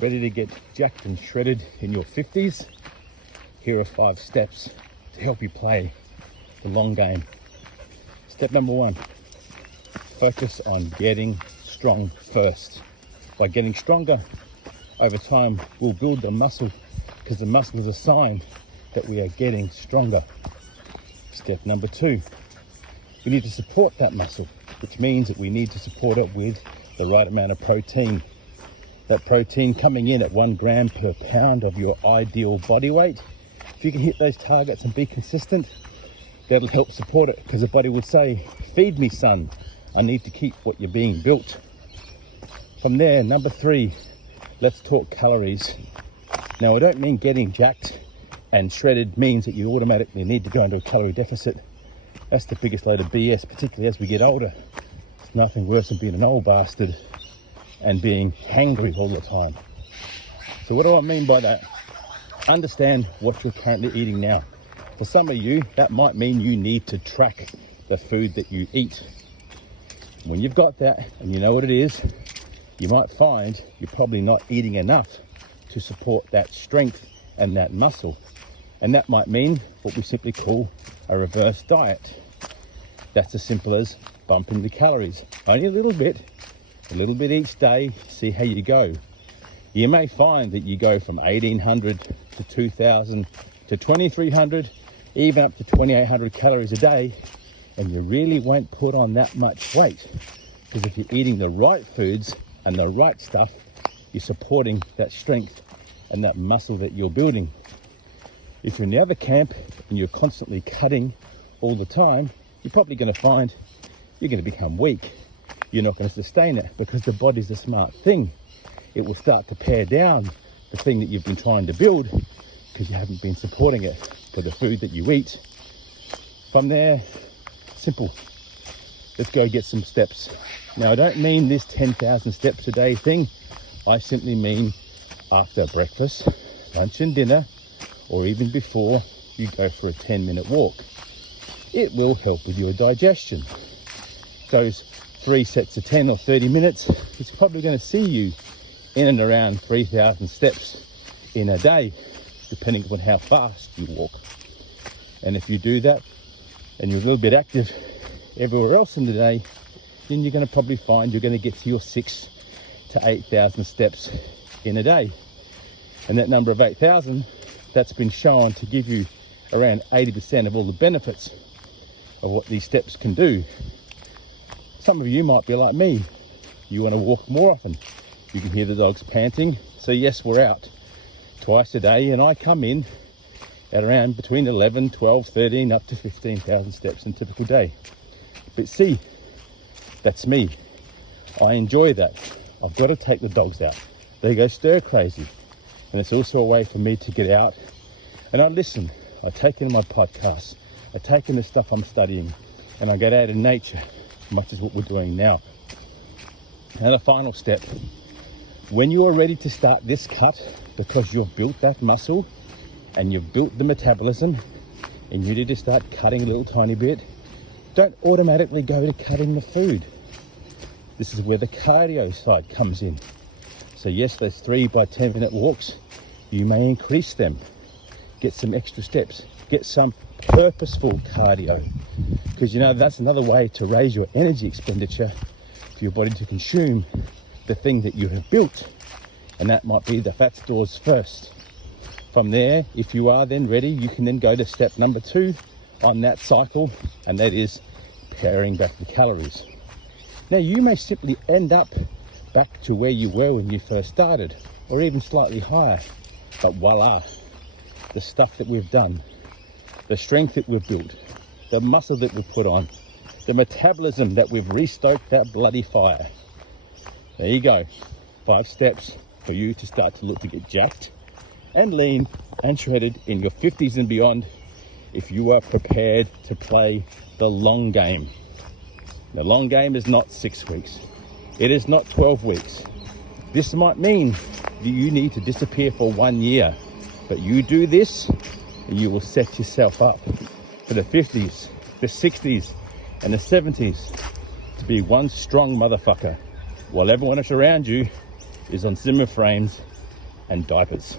ready to get jacked and shredded in your 50s, here are 5 steps to help you play the long game. Step number 1, focus on getting strong first. By getting stronger over time, we'll build the muscle, because the muscle is a sign that we are getting stronger. Step number 2, we need to support that muscle, which means that we need to support it with the right amount of protein. That protein coming in at 1 gram per pound of your ideal body weight. If you can hit those targets and be consistent, that'll help support it, because the body will say, feed me son, I need to keep what you're being built. From there, number 3, let's talk calories. Now I don't mean getting jacked and shredded means that you automatically need to go into a calorie deficit. That's the biggest load of BS, particularly as we get older. It's nothing worse than being an old bastard and being hangry all the time. So what do I mean by that? Understand what you're currently eating now. For some of you, that might mean you need to track the food that you eat. When you've got that and you know what it is, you might find you're probably not eating enough to support that strength and that muscle. And that might mean what we simply call a reverse diet. That's as simple as bumping the calories. Only a little bit each day, see how you go. You may find that you go from 1,800 to 2,000 to 2,300, even up to 2,800 calories a day, and you really won't put on that much weight. Because if you're eating the right foods and the right stuff, you're supporting that strength and that muscle that you're building. If you're in the other camp and you're constantly cutting all the time, you're probably going to find you're going to become weak. You're not going to sustain it, because the body's a smart thing. It will start to pare down the thing that you've been trying to build because you haven't been supporting it for the food that you eat. From there, simple. Let's go get some steps. Now, I don't mean this 10,000 steps a day thing. I simply mean after breakfast, lunch and dinner, or even before you go for a 10-minute walk. It will help with your digestion. Those 3 sets of 10 or 30 minutes, it's probably going to see you in and around 3,000 steps in a day, depending on how fast you walk. And if you do that and you're a little bit active everywhere else in the day, then you're going to probably find you're going to get to your 6,000 to 8,000 steps in a day. And that number of 8,000, that's been shown to give you around 80% of all the benefits of what these steps can do. Some of you might be like me. You want to walk more often. You can hear the dogs panting. So yes, we're out twice a day, and I come in at around between 11, 12, 13, up to 15,000 steps in a typical day. But see, that's me. I enjoy that. I've got to take the dogs out. They go stir crazy. And it's also a way for me to get out and I listen. I take in my podcasts. I take in the stuff I'm studying, and I get out in nature, much as what we're doing now. And the final step, when you are ready to start this cut, because you've built that muscle and you've built the metabolism and you need to start cutting a little tiny bit, don't automatically go to cutting the food. This is where the cardio side comes in. So yes, those 3 by 10 minute walks, you may increase them. Get some extra steps, get some purposeful cardio, because you know that's another way to raise your energy expenditure for your body to consume the thing that you have built, and that might be the fat stores first. From there, if you are then ready, you can then go to step number 2 on that cycle, and that is paring back the calories. Now you may simply end up back to where you were when you first started, or even slightly higher, but voila, the stuff that we've done, the strength that we've built, the muscle that we've put on, the metabolism that we've restoked that bloody fire. There you go. 5 steps for you to start to look to get jacked and lean and shredded in your 50s and beyond, if you are prepared to play the long game. The long game is not 6 weeks. It is not 12 weeks. This might mean that you need to disappear for 1 year, but you do this and you will set yourself up for the 50s, the 60s, and the 70s to be one strong motherfucker, while everyone else around you is on Zimmer frames and diapers.